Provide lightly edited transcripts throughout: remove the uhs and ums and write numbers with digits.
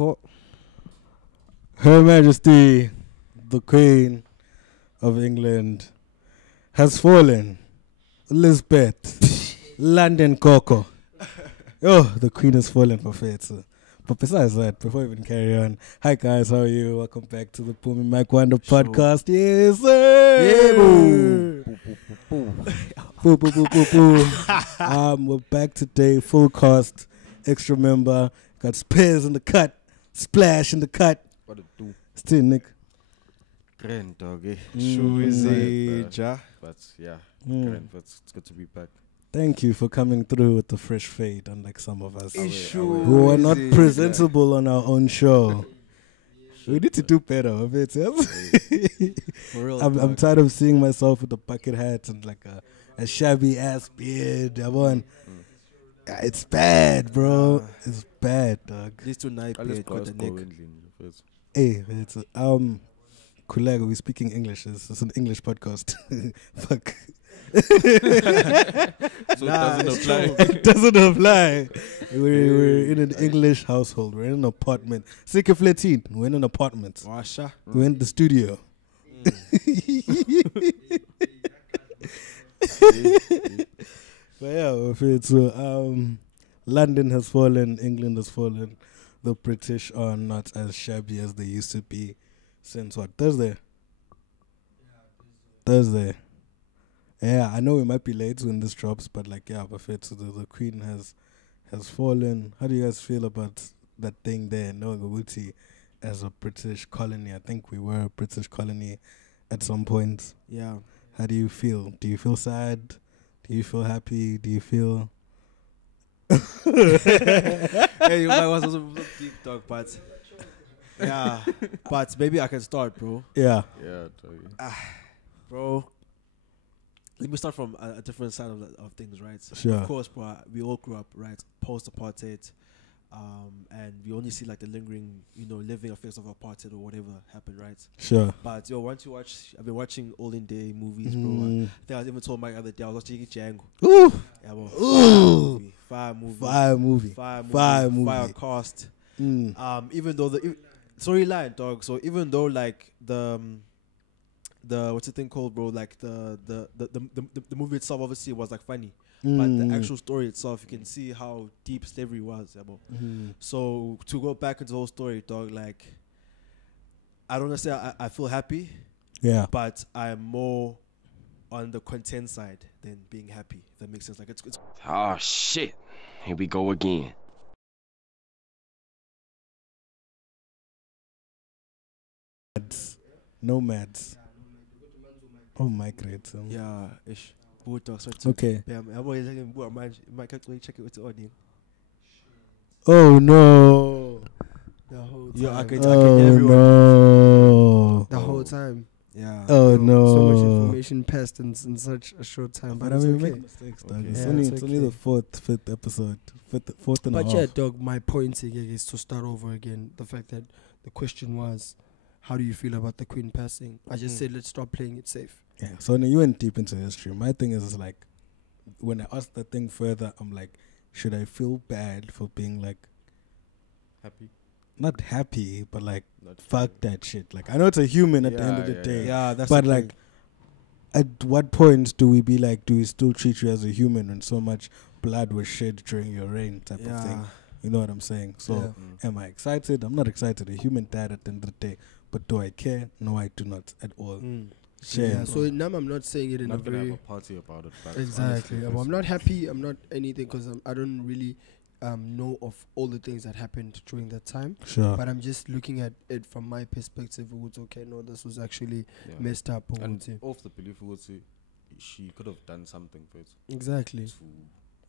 Her Majesty, the Queen of England, has fallen. Elizabeth, London GOGO. Oh, the Queen has fallen for faith. But besides that, before we even carry on, hi guys, how are you? Welcome back to the BoomMicWonder podcast. Yes, sir. Yeah, boo. Boo, boo, boo, boo, boo. We're back today, full cast, extra member, got Spears in the cut, Splash in the cut. What it do? Still, Nick. Grand dog, eh? Ja. But yeah, grand. But it's good to be back. Thank you for coming through with the fresh fade, unlike some of us Who are not presentable on our own show. We need to do better of it. For real, I'm tired of seeing myself with a bucket hat and like a shabby ass beard. It's bad, bro. It's bad, dog. These two night beard got the neck. Hey, it's Kulega, we're speaking English. It's an English podcast. Fuck. So it doesn't apply. It doesn't apply. We're in an English household. We're in an apartment. Sika Flatin. We're in an apartment. Washa. We're in the studio. But yeah, so London has fallen, England has fallen. The British are not as shabby as they used to be since what? Thursday. Yeah, I know we might be late when this drops, but like, yeah, but the Queen has fallen. How do you guys feel about that thing there, knowing Ubuti as a British colony? I think we were a British colony at some point. Yeah. How do you feel? Do you feel sad? Do you feel happy? Do you feel... Hey, you might want to deep talk, but yeah, but maybe I can start, bro. Yeah. Yeah, totally. Bro, let me start from a different side of things, right? Sure. Of course, bro, we all grew up, right, post-apartheid, and we only see like the lingering, living effects of apartheid or whatever happened, right? Sure. But once you watch, I've been watching olden day movies, bro. I think I even told Mike the other day I was watching Django. Ooh. Yeah, bro. Ooh. Fire movie. Fire cast. Even though the storyline, dog. So even though like the what's the thing called, bro? Like the movie itself obviously was like funny, but the actual story itself, you can see how deep slavery was, yeah, bro. So to go back into the whole story, dog, like I don't want to say I feel happy, Yeah. but I'm more on the content side than being happy. If that makes sense. Like it's Oh shit. Here we go again. Nomads. Oh my great. yeah, ish. Okay. Check it with the audience. Oh no. The whole time. Yeah, I can Oh everyone. no. The whole time. Yeah. Oh no. So much information passed in such a short time. But But I it's mean, we okay. make mistakes, dog. Okay. It's Yeah, only it's only the okay. fifth episode, fourth and a But half. yeah, dog, my point again is to start over again. The fact that the question was, how do you feel about the Queen passing? I just said, let's stop playing it safe. Yeah. So now you went deep into history. My thing is like, when I asked that thing further, I'm like, should I feel bad for being like, Happy? not happy, but like, Not fuck that shit. Like, I know it's a human at the end of the Yeah, day. Yeah, that's But the like, thing. at what point do we be like, do we still treat you as a human when so much blood was shed during your reign type of thing? Yeah. You know what I'm saying? So, am I excited? I'm not excited. A human died at the end of the day. But do I care? No, I do not at all. Share. Yeah, so now I'm not saying it in Not a gonna have very... a party about it. But Exactly. honestly, I'm not happy. I'm not anything because I don't really know of all the things that happened during that time. Sure. But I'm just looking at it from my perspective. It's okay. No, this was actually yeah. messed up. And ukuthi. off the belief, she could have done something for it. Exactly. To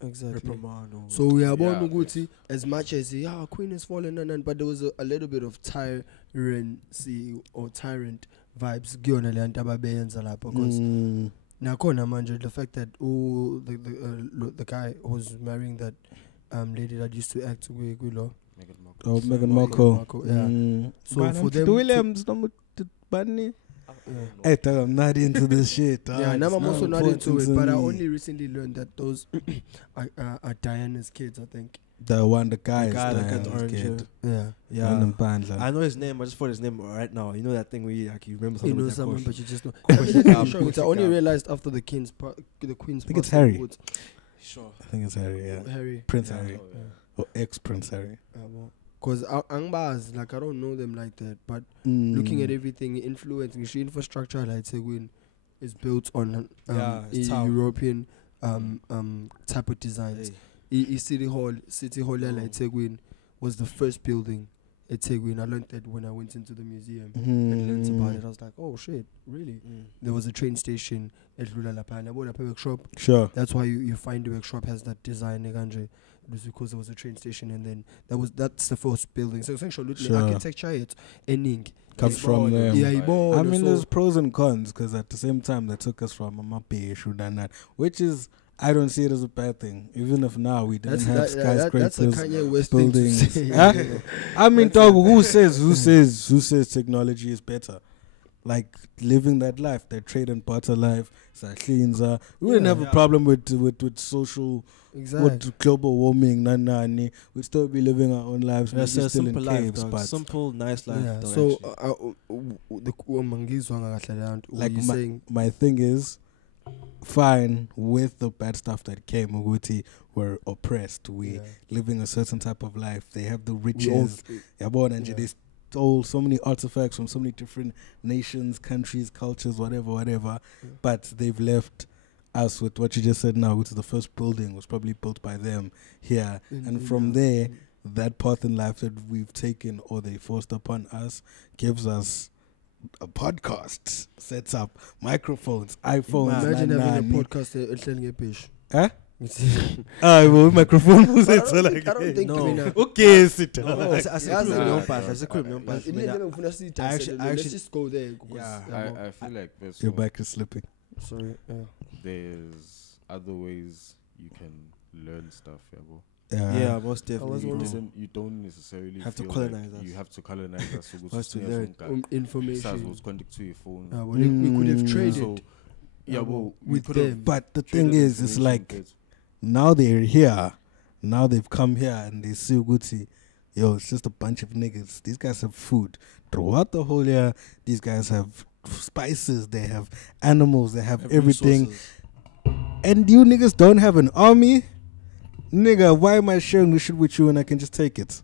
Exactly. Reprimand or So we are born Yeah, Uguti as much as Queen is fallen but there was a little bit of tyrancy or tyrant vibes because nakhona manje the fact that the guy who's marrying that lady that used to act with Gulo. Meghan Markle. Oh, Meghan Markle. Yeah. So for them Williams, Hey, dog, I'm not into this shit. Dog. yeah, now It's I'm also not important into it, to but I me. only recently learned that those are Diana's kids, I think. The guy that got the orange hair. Yeah. I know his name. I just forgot his name right now. You know that thing where you remember something. You know with that someone, course. but you just know. I only Portugal. realized after the Queen's. I think it's Harry. Sure. I think it's Harry. Yeah. Harry. Prince Harry. Or ex-Prince Harry. Because Angbas, like I don't know them like that, but looking at everything, influencing infrastructure like Tegwin is built on European type of designs. City Hall like Tegwin was the first building at Tegwin. I learned that when I went into the museum and learned about it. I was like, oh shit, really? There was a train station at Lulalapana. I bought a workshop. Sure. That's why you find the workshop has that design. It was because there was a train station, and then that's the first building. So essentially, architecture it's ending comes from them. Yeah, I mean, there's pros and cons because at the same time they took us from Amape, Shudanat, which is I don't see it as a bad thing. Even if now we didn't have skyscrapers, that's a Kanye West buildings. Thing to say. I mean, dog, who says technology is better? Like living that life, that trade and barter life, we didn't have a problem with social, with global warming, nani. We'd still be living our own lives. We're still in caves, life, but simple, nice life. Yeah. So, like my thing is, fine with the bad stuff that came. Uguti were oppressed. We living a certain type of life. They have the riches. They stole so many artifacts from so many different nations, countries, cultures, whatever. But they've left us with what you just said now, which is the first building was probably built by them here. And from there, that path in life that we've taken or they forced upon us gives us a podcast, sets up microphones, iPhones. Imagine having a podcast at Page. Huh? Microphone. I don't think no. Okay, sit down. Let's just go there. I feel like there's your back is slipping. Sorry. There's other ways you can learn stuff, bro. Yeah, most definitely. You don't necessarily have to colonize us. You have to colonize us. To learn information. Was connected to your phone. We could have traded. So, with them. But the thing is, it's like now they're here. Now they've come here and they see Gucci. Yo, it's just a bunch of niggas. These guys have food. Throughout the whole year, these guys have spices. They have animals. They have everything. Resources. And you niggas don't have an army? Nigga, why am I sharing this shit with you when I can just take it?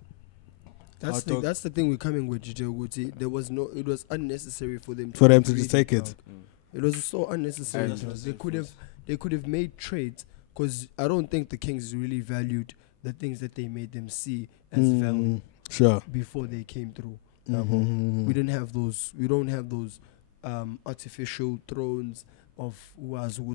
That's the thing we're coming with, Gucci. It was unnecessary for them to just take it. It was so unnecessary. They could have made trades, because I don't think the kings really valued the things that they made them see as value. Sure. Before they came through. We don't have those artificial thrones of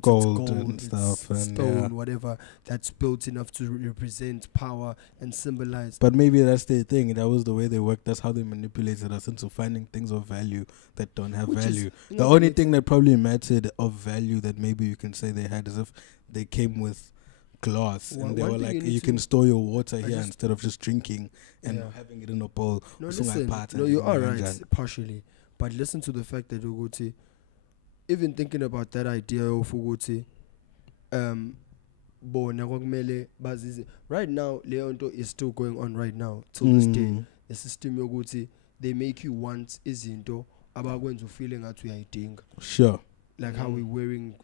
gold and stuff and stone, whatever, that's built enough to represent power and symbolize. But maybe that's the thing. That was the way they worked. That's how they manipulated us into finding things of value that don't have value. The only thing that probably mattered of value that maybe you can say they had is if they came with glass and they were like, you can store your water here instead of just drinking and having it in a bowl. No, listen. No, you are right, partially. But listen to the fact that Uguti, even thinking about that idea of Uguti, right now, Leonto is still going on right now till this day. The system Uguti, they make you want izinto about going to feeling that we are eating. Sure. Like how we're wearing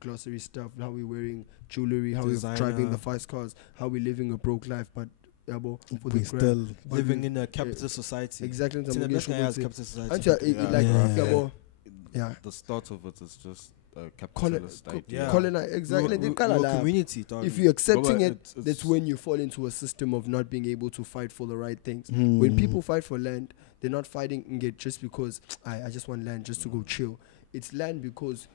glossary stuff, how we're wearing jewelry, how we're driving the fast cars, how we're living a broke life, but for we still living in a capitalist society. Exactly. Capitalist society. The start of it is just a capitalist idea. Exactly. Community. If you're accepting it, that's when you fall into a system of not being able to fight for the right things. When people fight for land, they're not fighting it just because I just want land just to go chill. It's land because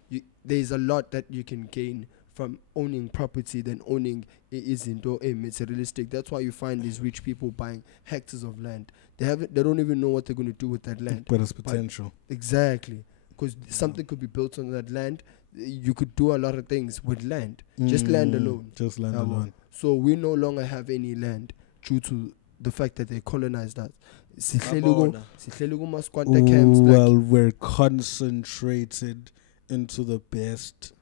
there's a lot that you can gain from owning property than owning it isn't materialistic. That's why you find these rich people buying hectares of land. They don't even know what they're going to do with that land. But it's potential. Exactly. Because something could be built on that land. You could do a lot of things with land. Just land alone. Just land alone. So we no longer have any land due to the fact that they colonized us. Well, we're concentrated into the best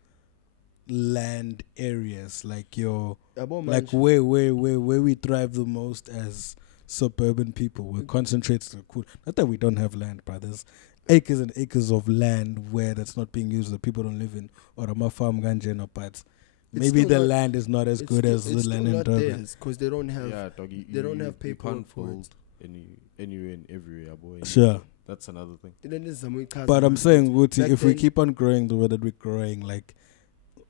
land areas, like your Like where we thrive the most as suburban people. We're concentrated on cool. Not that we don't have land, brothers. Acres and acres of land where that's not being used, that people don't live in, or a farm ganjeno, but maybe the land is not as good as the land in Durban. Because they don't have they don't have paperwork for it. Anywhere and everywhere, boy. Sure. That's another thing. But I'm saying, Wuti, if we keep on growing the way that we're growing, like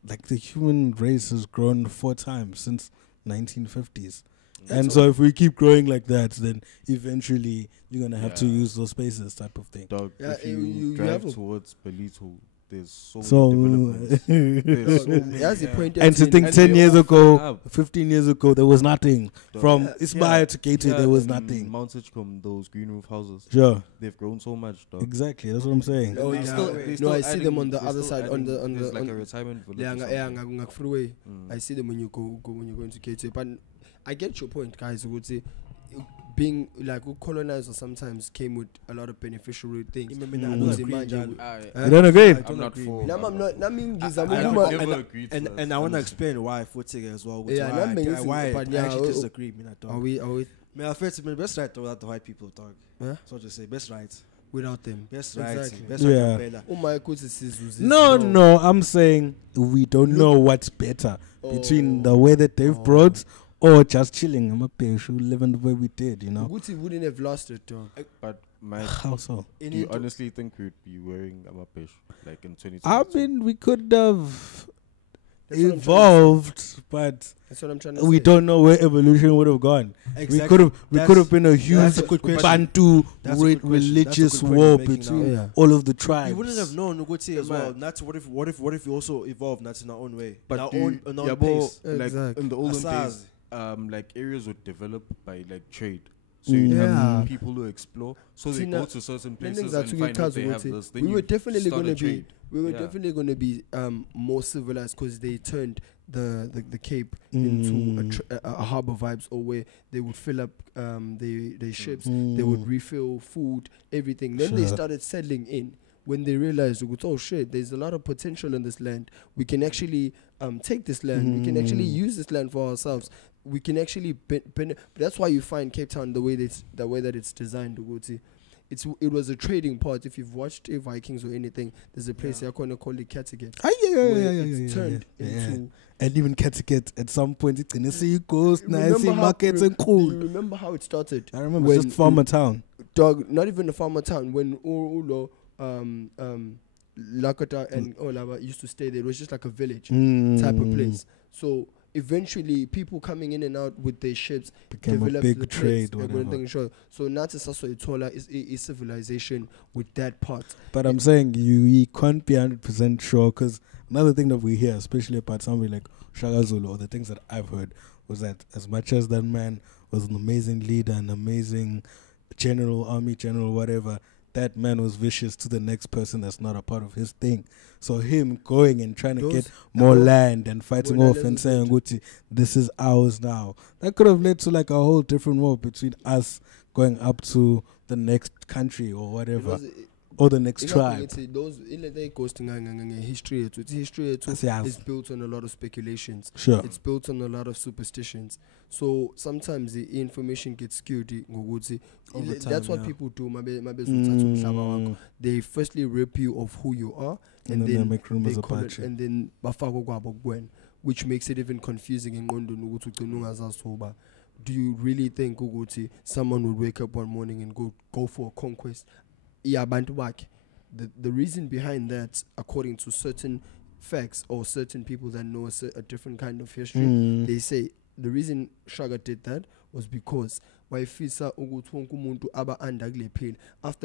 the human race has grown 4 times since 1950s. And so if we keep growing like that, then eventually you're going to have to use those spaces type of thing. Dog, if you drive towards Belito, there's so many developments. And to think 10 years ago, 15 years ago, there was nothing. From Ismaiah to Katie, there was nothing. Mount Titchcombe, those green roof houses. Sure. They've grown so much, dog. Exactly, that's what I'm saying. Oh, no, I see them on the other side. There's like a retirement village. I see them when you go into Katie. But I get your point, guys. I would say being like colonizer sometimes came with a lot of beneficial things. I don't agree. You don't agree? I'm not for. And I want to explain why footing as well. Why I actually disagree. Are we? Man, I feel to best right without the white people, dog. Yeah? So to say best right without them. Best right. Exactly. Best right. Oh my goodness. No, I'm saying we don't know what's better between the way that they've brought or just chilling. I'm a patient living the way we did, you know. Gucci wouldn't have lost it, dog. But how so? Do you honestly think we'd be wearing a mapesh like in 2022? I mean, we could have evolved, but that's what I'm trying to we say. Don't know where evolution would have gone. Exactly. We could have been a huge Bantu religious war between all of the tribes. You wouldn't have known Uguti as well. That's what if we also evolved not in our own way, but our own pace. Like in the olden days, like areas would develop by like trade. So you have people who explore, so they go to certain places and find out they have this. We were definitely going to be more civilized because they turned the Cape into a harbor vibes, or where they would fill up their ships, they would refill food, everything. Then they started settling in. When they realized, oh shit, there's a lot of potential in this land. We can actually take this land. We can actually use this land for ourselves. We can actually that's why you find Cape Town the way that it's designed. It was a trading part. If you've watched Vikings or anything, there's a place you're gonna call it Kattegat. It's turned into. And even Kattegat at some point it's in a coast, nice markets and cool. You remember how it started? I remember just farmer town. Dog, not even a farmer town. When Ulo Lakota and Olava used to stay there, it was just like a village type of place. So eventually, people coming in and out with their ships became a big trade. So Nata Sasso Itola is a civilization with that part. But I'm saying you can't be 100% sure, because another thing that we hear, especially about somebody like Shaka Zulu, or the things that I've heard, was that as much as that man was an amazing leader, an amazing general, army general, whatever, that man was vicious to the next person that's not a part of his thing. So him going and trying to get more land and fighting off and saying, Gucci, this is ours now. That could have led to like a whole different war between us going up to the next country or whatever. Or the next tribe. Those history is built on a lot of speculations. Sure. It's built on a lot of superstitions. So sometimes the information gets skewed. That's what people do. They firstly rip you of who you are, and then they make rumors about you. And then which makes it even confusing. Do you really think someone would wake up one morning and go for a conquest? The reason behind that, according to certain facts or certain people that know a different kind of history, they say the reason Shaka did that was because after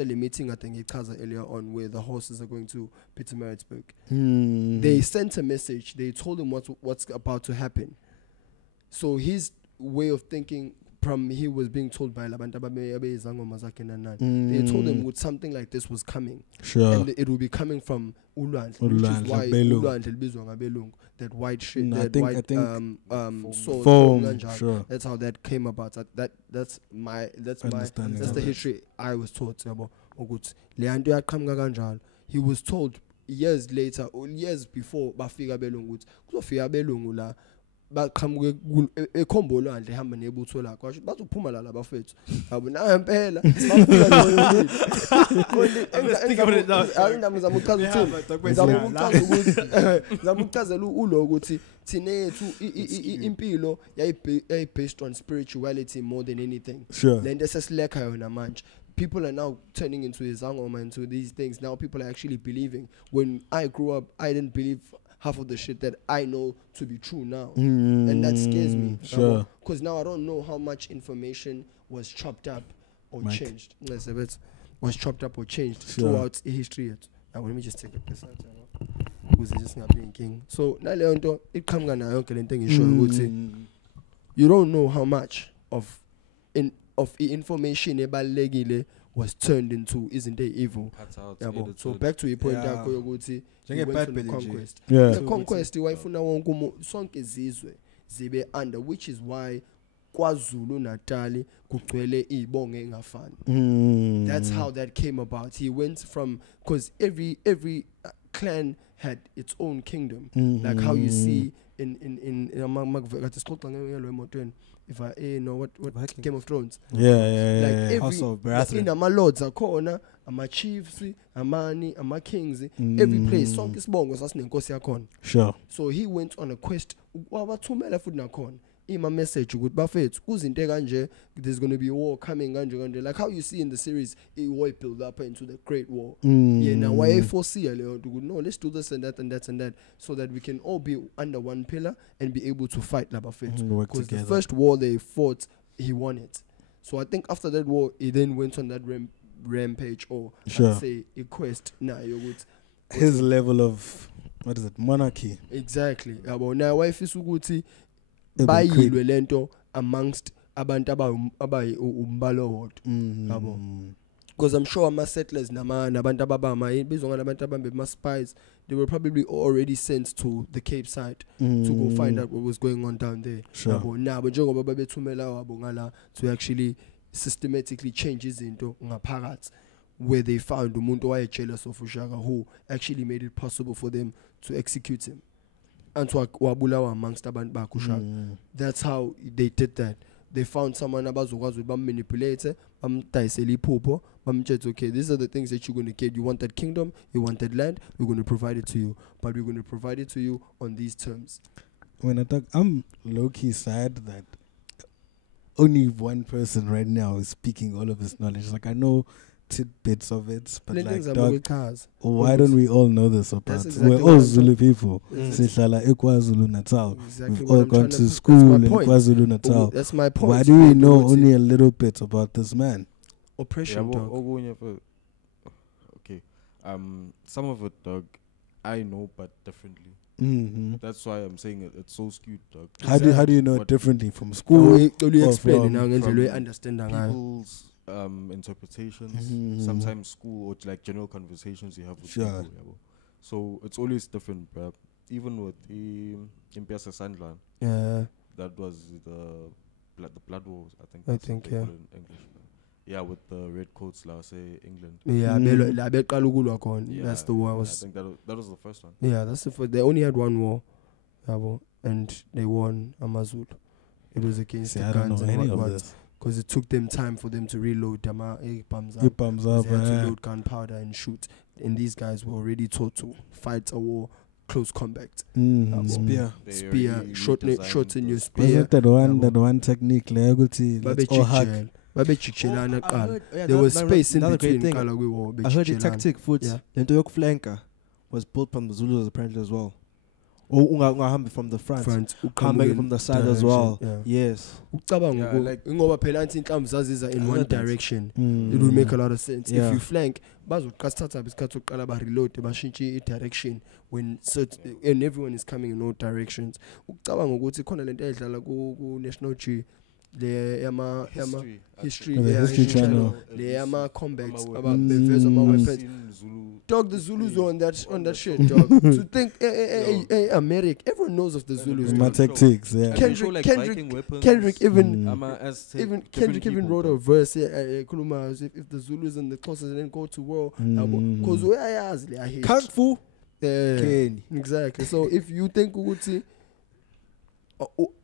the meeting, I think it was earlier on, where the horses are going to Pietermaritzburg, they sent a message. They told him what's about to happen. So his way of thinking, he was being told by Labanta they told him with something like this was coming. Sure. And it will be coming from Uland, which is why Uland, that white shit, foam. Sure. That's how that came about. That's the history I was taught about. He was told years later or years before bafika belungu ukuthi kuzofika belungu la baqhamuke ekhombo lwandle ehamba nebutho lakho kwasho bazophuma la labafethu yabo na impela zamuchazela ulo ukuthi thina yethu impilo yayi based on spirituality more than anything lento esesilekha yona manje. People are now turning into izangoma, into these things. Now people are actually believing. When I grew up, I didn't believe half of the shit that I know to be true now. And that scares me. Sure. Because now I don't know how much information was chopped up or changed. Yes, was chopped up or changed throughout history. Now let me just take a piece out. Because it's just not being king. So now it comes nayo yonke lento ngisho you don't know how much of information ebalekile was turned into isn't it evil. So back to your point yakho yokuthi conquest. The conquest wayifuna wonke umuntu sonke izizwe zibe under, which is why KwaZulu Natal kugcwele ibonge engafani. That's how that came about. He went from, because every clan had its own kingdom, like how you see in if I know what Game of Thrones. Like every House of Baratheon. In lords akhona, ama chiefs, amani, ama kings, every place sonke isibongo sasinenkosi yakhona. Sure. So he went on a quest wabathumela futhi nakhona ima message ukuthi bafethu kuzinto kanje, there's going to be a war coming kanje, like how you see in the series a war build up into the Great War. Now why foresee no, let's do this and that and that and that, so that we can all be under one pillar and be able to fight labafethu. Because the first war they fought, he won it. So I think after that war he then went on that rampage, or I'd say a quest. His level of, what is it, monarchy. Exactly. Now why ukuthi bayilwe lento amongst abantu abayi umbalo wodwa yabo, because I'm sure ama settlers nabantu ababama bizonga nabantu abambe ma spies, they were probably already sent to the Cape side to go find out what was going on down there yabo. Nabo njengoba babethumela wabo ngala to actually systematically change izinto ngaphakathi, where they found umuntu waye jealous of uShaka who actually made it possible for them to execute him. And wabulawa amongst abantu bakhe uShaka. That's how they did that. They found someone abazokwazi bammanipulate, bamdayisela iphupho, bamtshela okay, these are the things that you're going to get. You want that kingdom, you want that land, we're going to provide it to you, but we're going to provide it to you on these terms. When I talk, I'm low-key sad that only one person right now is speaking all of this knowledge. Like, I know tidbits of it, but like, dog, why don't we all know this about? Exactly, we're all Zulu people. Sihlala eKwaZulu Natal. We've all gone to school in KwaZulu Natal. That's my point. Why do we know only a little bit about this man? Oppression, dog. Okay. Some of it, dog, I know, but differently. That's why I'm saying it's so skewed, dog. How do you know it differently from school? Explain people's interpretations, sometimes school, or like general conversations you have with people. So it's always different, bruh. Even with Impiasa Sandland, that was the blood wars, I think in English. Yeah, with the red coats, say England. That's the war. I think that was the first one. Yeah, that's the first. They only had one war, and they won Amazulu. It was against the guns and what. Because it took them time for them to reload them bombs up. They had to load gunpowder and shoot. And these guys were already taught to fight a war, close combat. Spear, shots in your spear. Wasn't that one technique? Let's all hack. There was space in between. I heard the tactic foot. The Ntoyok flanker was built from the Zulus apparently as well. Or from the front. Come back from the side as well. Yes. Like in one direction. It will make a lot of sense. If you flank, reload direction when and everyone is coming in all directions. National Tree. The history channel. The combats about the verse of my weapons. Dog, the Zulus are on that shit, dog. To think, America, everyone knows of the Zulus. My tactics, Kendrick even wrote a verse here. If the Zulus and the closest then go to war, because where I hate. Kung Fu. Exactly. So if you think ukuthi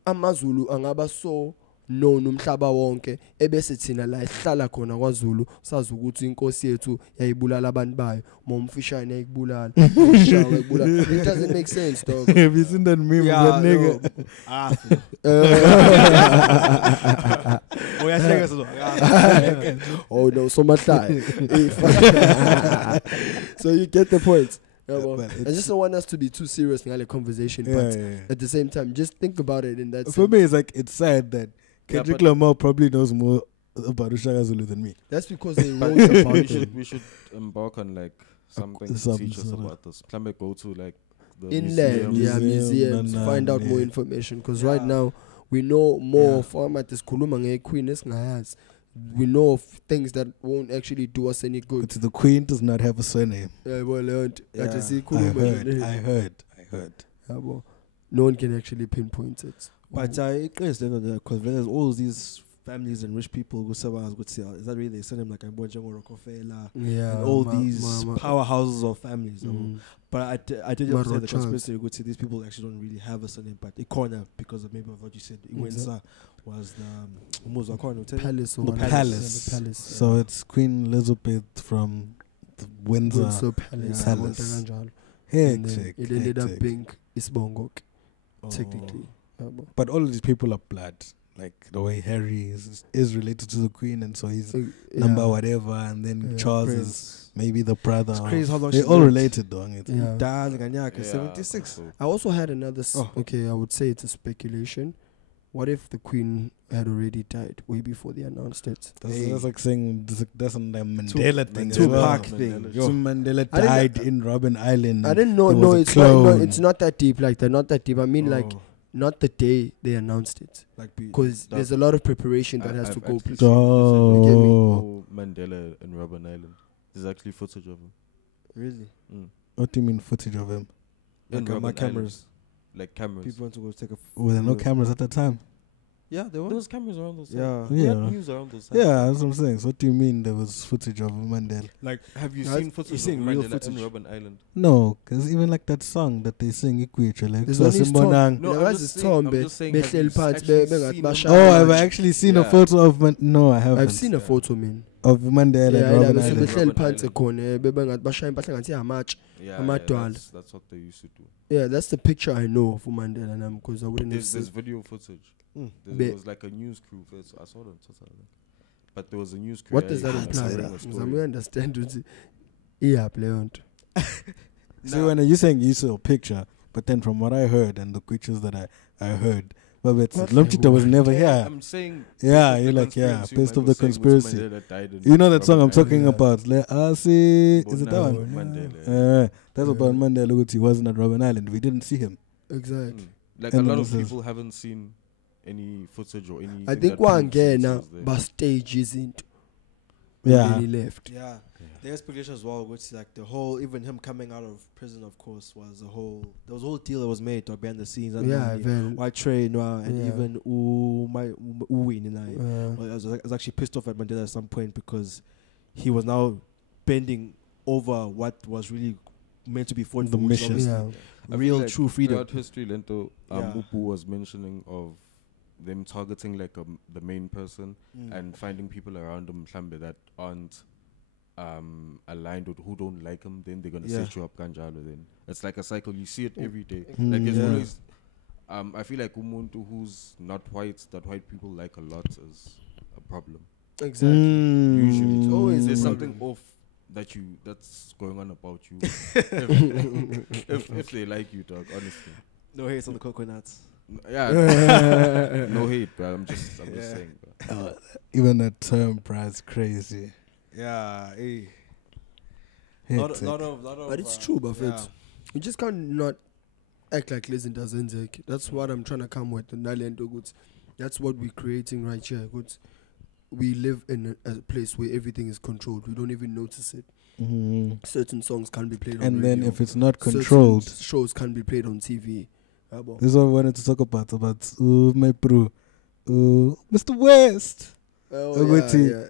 amaZulu angaba so known umhlaba wonke ebese thina la esihlala khona kwaZulu sazi ukuthi inkosi yethu yayibulala abantu bayo momfishane yayibulala ishawe yayibulala. It doesn't make sense, dog. Have you seen that meme of that nigga? Oh no, so much that. So you get the point. I just don't want us to be too serious in the conversation, but at the same time, just think about it in that sense. For me, it's like, it's sad that Kendrick Lamar probably knows more about Ushaka Zulu than me. That's because they wrote about it. We should embark on like something to teach us about this. Plan go to like the inland, museums, find out more information. Because right now, we know more format is Kulumang Queen is Ngayas. We know of things that won't actually do us any good. But the Queen does not have a surname. I heard. No one can actually pinpoint it. But because there's all these families and rich people who say, is that really a surname like I'm Rockefeller? Yeah. And all these powerhouses of families. But I did say the conspiracy would say these people actually don't really have a surname, but a corner because of maybe of what you said. Iwenza was the palace. The palace. So it's Queen Elizabeth from the Windsor Palace. It ended up being Isbongok, technically. But all of these people are blood. Like the way Harry is related to the Queen, and so he's number whatever, and then Charles is maybe the brother. It's crazy how long they're all related, though. 76. I also had another. Okay, I would say it's a speculation. What if the Queen had already died way before they announced it? That's like saying that's on the Mandela thing. Tupac thing. Mandela died in Robben Island. I didn't know. No, it's not that deep. Like they're not that deep. I mean, like. Not the day they announced it, because there's a lot of preparation that has to go. Mandela in Robben Island. There's actually footage of him. Really? What do you mean footage of him? My cameras. Like cameras. People want to go take a. Were there no cameras at that time? Yeah, there was cameras around those. Yeah. News around those. Yeah, that's what I'm saying. So what do you mean there was footage of Mandela? Like, have you seen footage of real Mandela footage in Robben Island? No, because even like that song that they sing, Equator, like there's only Tom. No, I'm just saying. I've actually seen a photo of No, I haven't. I've seen a photo, man. Of Mandela and Robben Island. That's what they used to do. Yeah, that's the picture I know of Mandela, and because I wouldn't. There's video footage. There was like a news crew first. I saw them. But there was a news crew. What does that imply? I understand. Yeah, play on. So when you're saying you saw a picture, but then from what I heard and the pictures that I heard, but Lomchita was never here. I'm saying. Yeah, you're like, based of the conspiracy. You know that song I'm talking about? Is it that one? That's about Mandela. He wasn't at Robben Island. We didn't see him. Exactly. Like a lot of people haven't seen any footage or anything. I think one guy now, but stage isn't. Yeah. He left. Yeah. The explanation as well, which like the whole, even him coming out of prison, of course, was a whole. There was a whole deal that was made behind the scenes. And White Trey, and even Uwin and I was actually pissed off at Mandela at some point because he was now bending over what was really meant to be fought the for, mission. A real like true freedom. Throughout history, Lento Upu was mentioning of them targeting like the main person and finding people around him that aren't aligned with who don't like him, then they're gonna set you up kanjalo. Then it's like a cycle. You see it every day. Like it's always. I feel like umuntu who's not white that white people like a lot is a problem. Exactly. Usually, it's always there's something off that's going on about you. if they like you, dog. Honestly. No hate on the coconuts. Yeah. No hate, but I'm just saying. Even that term, bro, is crazy. Yeah, lot of. But it's true, Buffett. You just can't not act like Lizzie doesn't. That's what I'm trying to come with. That's what we're creating right here. Goods. We live in a place where everything is controlled. We don't even notice it. Certain songs can't be played on radio. And then if it's not controlled, certain shows can't be played on TV. This is what I wanted to talk about my bro, Mr. West.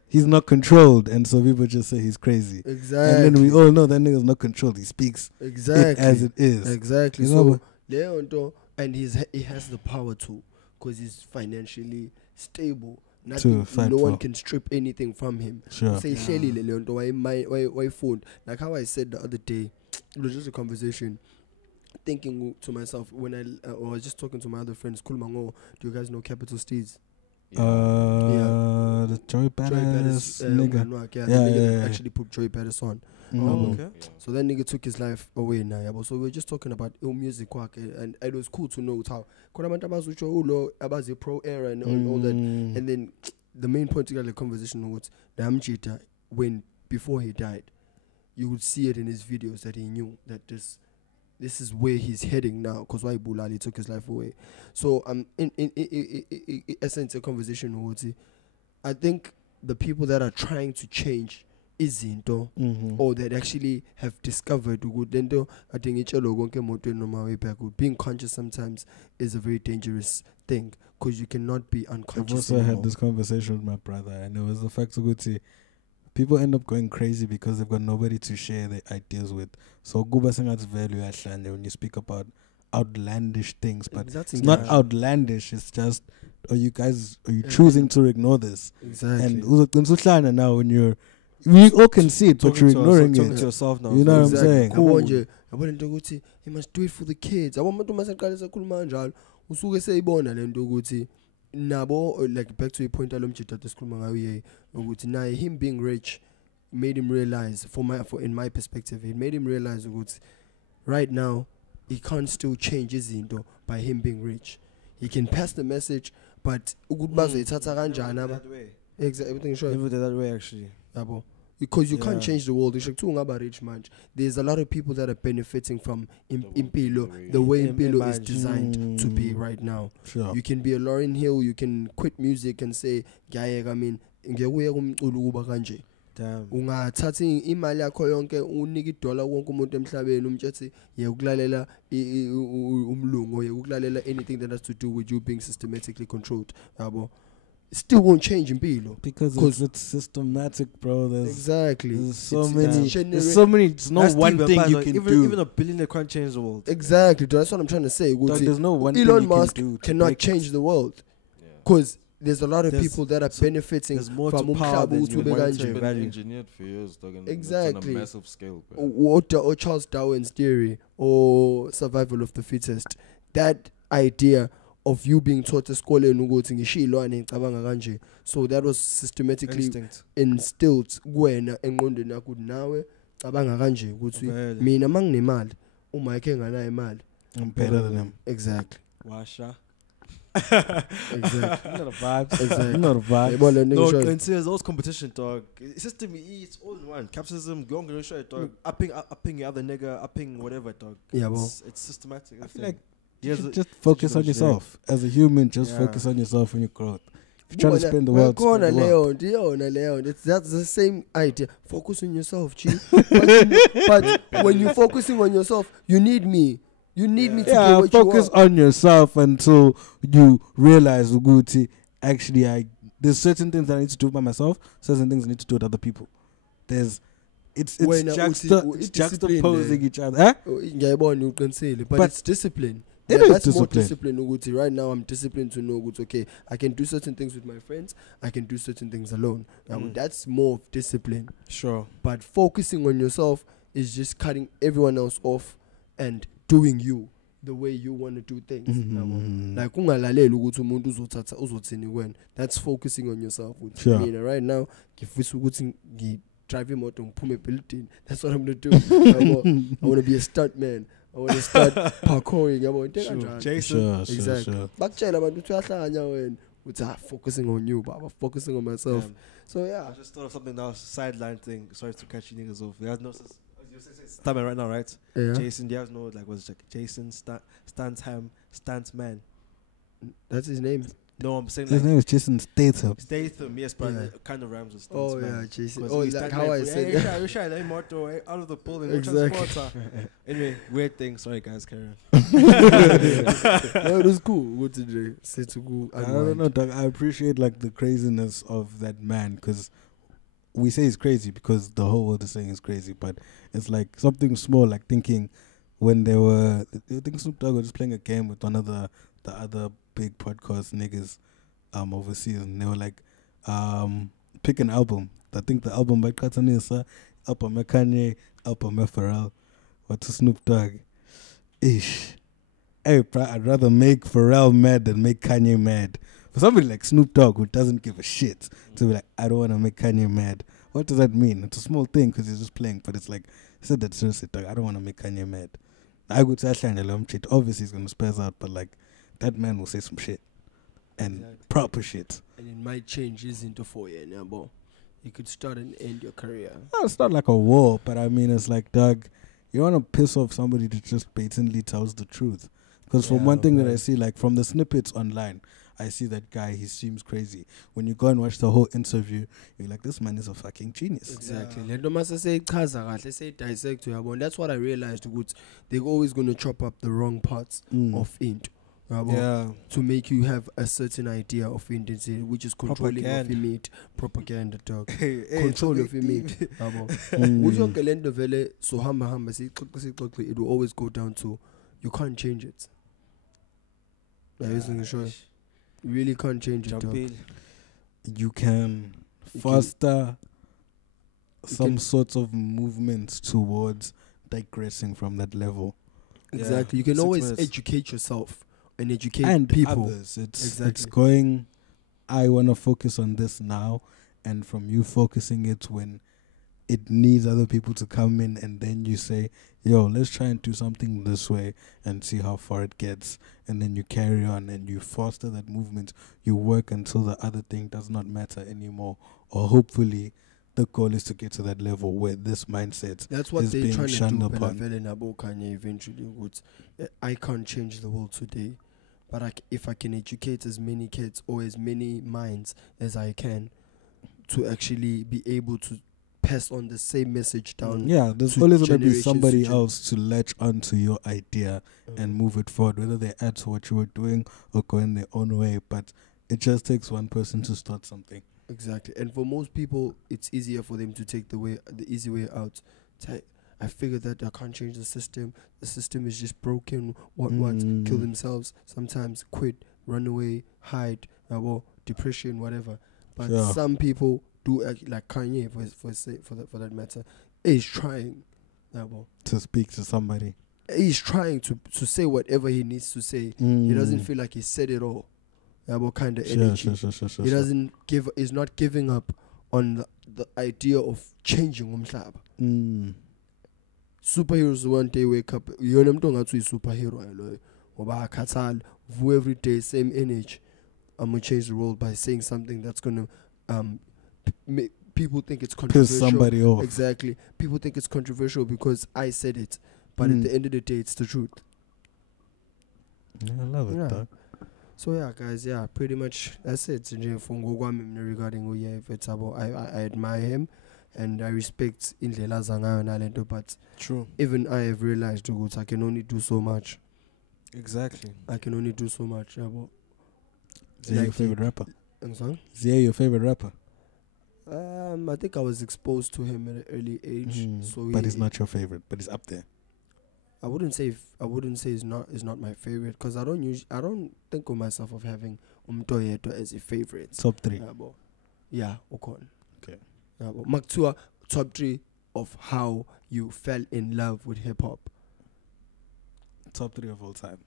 He's not controlled, and so people just say he's crazy. Exactly. And then we all know that nigga's not controlled. He speaks exactly it as it is. Exactly. So Leonto, and he has the power to, because he's financially stable. No one can strip anything from him. Sure. Say Shelly Leonto, why phone? Like how I said the other day, it was just a conversation. Thinking to myself when I was just talking to my other friends, Kulmango, do you guys know Capital Steeds? The Joey Badass nigga. The nigga that actually put Joey Badass on. Okay. So that nigga took his life away now. So we were just talking about ill music work, and it was cool to know how about the pro era and all that. And then the main point of the conversation was Damjita, when before he died, you would see it in his videos that he knew that this is where he's heading now, because why Bulali took his life away. So in essence, a conversation with it. I think the people that are trying to change izinto, or that actually have discovered ukudento, I think each way back. Being conscious sometimes is a very dangerous thing, because you cannot be unconscious. I've also had this conversation with my brother, and it was the fact that people end up going crazy because they've got nobody to share their ideas with. So Guba Sangat's value actually when you speak about outlandish things, but it's not outlandish, it's just are you choosing to ignore this? Exactly. And now when we all can see it, but you're ignoring talking it. to yourself now. You know what I'm saying? I want to go to he must do it for the kids. I want to masakalisa kulmanjalo. Usuke seyibona lento ukuthi nabo, like back to a point alomjita tesikhuluma ngayo ye ukuthi naye him being rich made him realize in my perspective, it made him realize ukuthi right now he can't still change izinto by him being rich. He can pass the message, but bazoyithatha kanjani aba? Exactly, everything sure. Never did that way actually. Because you can't change the world. Rich man. There's a lot of people that are benefiting from Impilo, the way Impilo is designed to be right now. Sure. You can be a Lauryn Hill, you can quit music and say, damn. Ungathathi imali yakho yonke unike $1 wonke umuntu emhlabeni umtshela ukulalela umlungu ukulalela anything that has to do with you being systematically controlled, yabo. Still won't change in Impilo because it's systematic, bro. There's so many. It's not one thing you can do. Even a billionaire can't change the world. Exactly. That's what I'm trying to say. There's no one Elon thing Musk you can do cannot change the world, because there's a lot of people that are benefiting from power than been engineered for years, exactly, on a massive scale. Or Charles Darwin's theory, or survival of the fittest. That idea of you being taught to school so that was systematically instilled when engqondweni yakho nawe cabanga kanje ukuthi mina manginemali uma yake ngana imali I'm better than him. Exactly. Washa. Exactly. Not a vibe. Exactly. Not a vibe. No, and serious, those competition, dog. System it's all in one. Capitalism, go on and show it, dog. Upping the other nigga, upping whatever, dog. Yeah, well, it's systematic. I feel like you should just focus on yourself. As a human, just focus on yourself and your growth. If you're trying to spend the world, that's the same idea. Focus on yourself, G. but when you're focusing on yourself, you need me. You need me to do what focus on yourself until you realize, Uguti, actually, there's certain things that I need to do by myself, certain things I need to do with other people. It's juxtaposing each other. But it's discipline. It is that's discipline. More discipline, Uguti. Right now, I'm disciplined to know, Uguti, okay, I can do certain things with my friends, I can do certain things alone. That's more of discipline. Sure. But focusing on yourself is just cutting everyone else off and doing you the way you want to do things. Like ungalaleli ukuthi umuntu uzothatha uzothini wena. That's focusing on yourself. Sure. Mina right now ngifisa ukuthi ngidrive imoto ngiphume building. That's what I'm going to do. I want to be a stunt man. I want to start parkouring. Sure. Jason. Exactly. Bakutshela abantu ukuthi uyahlanganya wena. Focusing on you, but focusing on myself. So yeah. I just thought of something now, sideline thing. Sorry to catch you niggas off. You guys know Stammer right now, right? Yeah. Jason, do you guys know what's it? Jason Stansham, Stantman. That's his name. No, I'm saying his like name is Jason Statham. Statham, yes, but it kind of rhymes with stunts. Oh man. yeah, Jason. 'Cause Oh, we like stand how like, I said. Hey, shy, let him out of the building. Exactly. Anyway, weird thing. Sorry, guys, carry on. No, it was cool. Good today. Say to go. I don't know, Doug. I appreciate like the craziness of that man because we say he's crazy because the whole world is saying he's crazy, but it's like something small, like thinking when I think Snoop Dogg was just playing a game with one of the other big podcast niggas overseas, and they were like, pick an album. I think the album by Katanisa, album by Kanye, album by Pharrell, what's Snoop Dogg? Ish. Hey, bro, I'd rather make Pharrell mad than make Kanye mad. For somebody like Snoop Dogg who doesn't give a shit to be like, I don't want to make Kanye mad. What does that mean? It's a small thing because he's just playing, but it's like, he said that seriously, Dog, I don't want to make Kanye mad. I would say shit. Obviously he's going to spaz out, but like, that man will say some shit. And proper shit. And it might change his into 4 years now, but you could start and end your career. No, it's not like a war, but I mean, it's like, Doug, you want to piss off somebody that just blatantly tells the truth. Because from one thing that I see, like from the snippets online, I see that guy, he seems crazy. When you go and watch the whole interview, you're like, this man is a fucking genius. Exactly. Dissect. That's what I realized. They're always going to chop up the wrong parts of int. To make you have a certain idea of int, which is controlling of image. Propaganda, dog. Control of image. It will always go down to, you can't change it. You really can't change it, dog. You can foster some sorts of movements towards digressing from that level. Exactly. You can always educate yourself and educate people. Others. It's going, I want to focus on this now, and from you focusing it when it needs other people to come in, and then you say, yo, let's try and do something this way and see how far it gets, and then you carry on and you foster that movement. You work until the other thing does not matter anymore, or hopefully the goal is to get to that level where this mindset that's what is they're being trying to shunned do. upon. Kanye eventually would. I can't change the world today, but if I can educate as many kids or as many minds as I can to actually be able to pass on the same message down. Yeah, there's always going to be somebody else to latch onto your idea and move it forward, whether they add to what you were doing or go in their own way. But it just takes one person to start something. Exactly. And for most people, it's easier for them to take the easy way out. I figured that I can't change the system. The system is just broken. What? Kill themselves. Sometimes quit, run away, hide, depression, whatever. But some people do act like Kanye, for that matter. He's trying to speak to somebody. He's trying to say whatever he needs to say. He doesn't feel like he said it all. Kind of energy. He doesn't give. He's not giving up on the idea of changing umhlaba. Superheroes one day wake up. You know, don't to superhero. Every day, same energy. I'm gonna change the world by saying something that's gonna make people think it's controversial. Piss somebody off. Exactly. People think it's controversial because I said it, but at the end of the day, it's the truth. Yeah, I love it, dog. So yeah, guys, pretty much that's it. Regarding I admire him and I respect Indlela Zangayo Nalento, but true. Even I have realized I can only do so much. Exactly. I can only do so much. Is he your favorite rapper? I'm sorry? Is he your favorite rapper? I think I was exposed to him at an early age. But he's not your favorite, but he's up there. I wouldn't say he's not my favorite because I don't think of myself of having Umtoyeto as a favorite. Top 3. Yeah, Okon. Okay. Maktua top 3 of how you fell in love with hip hop. Top 3 of all time.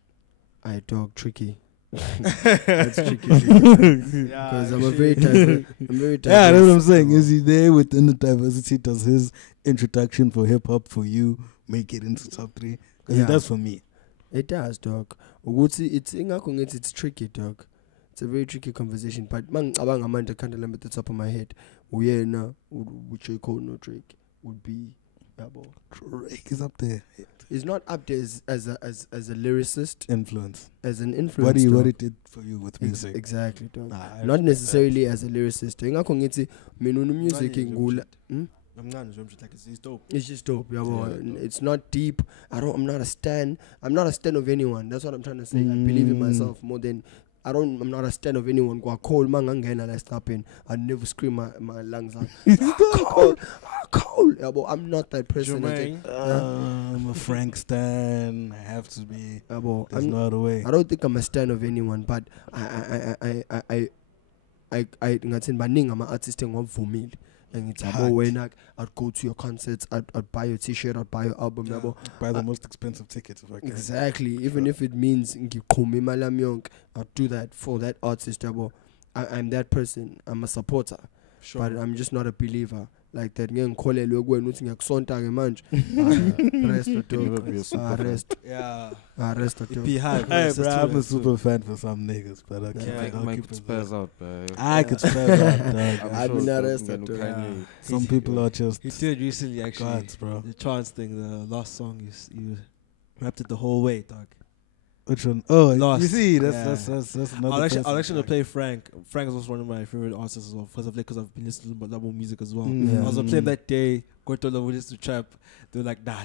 I dog tricky. That's tricky. Because I'm very diverse. Yeah, that's what I'm saying. Is he there within the diversity? Does his introduction for hip hop for you make it into top 3? Because it does for me. It does, dog. It's tricky, dog. It's a very tricky conversation. But I can't remember at the top of my head. Which I call no Drake would be. Drake is up there. He's not up there as a lyricist. Influence. As an influence. What he did for you with music. Exactly. Not necessarily as a lyricist. Music it's dope. It's just dope. It's not deep. I'm not a stan. I'm not a stan of anyone. That's what I'm trying to say. I believe in myself more than I'm not a stan of anyone. Go cold man and I stop in. I never scream my lungs out. Cold. I'm not that person. I'm a Frank stan. I have to be. There's no other way. I don't think I'm a stan of anyone, but I'm an artist for me. And it's when I'd go to your concerts, I'd buy your t-shirt, I'd buy your album. Buy the most expensive tickets if I can. Exactly. Even if it means I'd do that for that artist. I'm that person. I'm a supporter. Sure. But I'm just not a believer. Like that. Rest. Hey, bro, I'm a super fan for some niggas, but I keep it spells out, bro. I could spell out. I'm not arrested. Some people are just. He did recently, actually. Gods, bro. The chance thing, the last song, you rapped it the whole way, dog. Which one? Oh, Lost. You see, that's another. I'll actually play Frank. Frank is also one of my favorite artists as well because I've been listening to more music as well. I was playing that day. Going to listen to trap. They were like, nah,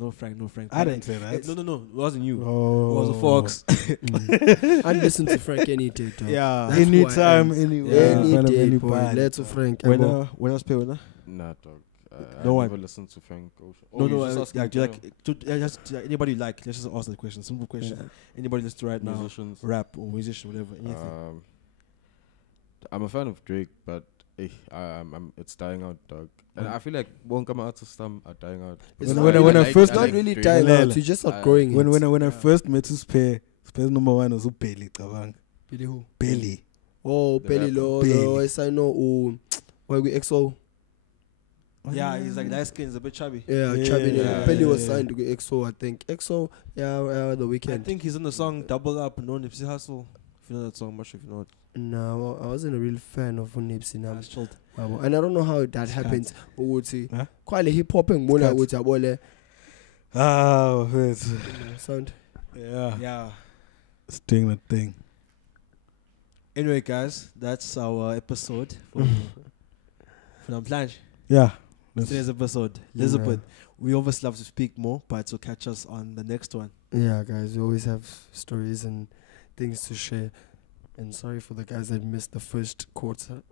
no Frank. I didn't say that. No, it wasn't you. Oh. It was a Fox. I listen to Frank any day, dog. Yeah, anytime, anywhere, any day, any boy. Let's Frank. When else play winner? Nah, dog. No I never listened to Frank Ocean. Anybody you like? Let's just ask the question. Simple question. Yeah. Anybody listen to right musicians, now? Rap or musician, whatever. Anything. I'm a fan of Drake, but it's dying out, dog. And I feel like won't come artists are dying out. When I first not really dying out. You just not growing. When I first met to Space number one was Belly. Belly who? Belly. Oh, Belly Lo. Yes, I know. Why we EXO? Yeah, he's like light skin, he's a bit chubby. Yeah, chubby. Yeah. Belly was signed to EXO, I think. EXO, the weekend. I think he's in the song Double Up, No Nipsey Hussle. If you know that song, I'm not sure if you know it. No, I wasn't a real fan of Nipsey now. And I don't know how that happens. Quite a hip hop and more like what sound. Yeah. It's doing the thing. Anyway, guys, that's our episode for Planche. Yeah. Today's episode. Elizabeth, we obviously love to speak more, but so catch us on the next one. Yeah, guys, we always have stories and things to share. And sorry for the guys that missed the first quarter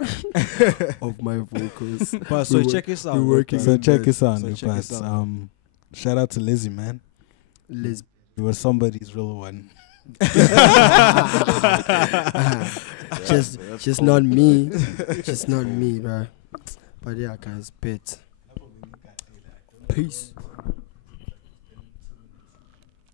of my vocals. But so check us out. Check us out. Shout out to Lizzie, man. Liz. You were somebody's real one. Just not me. Just not me, bro. But yeah, guys, bet. Peace.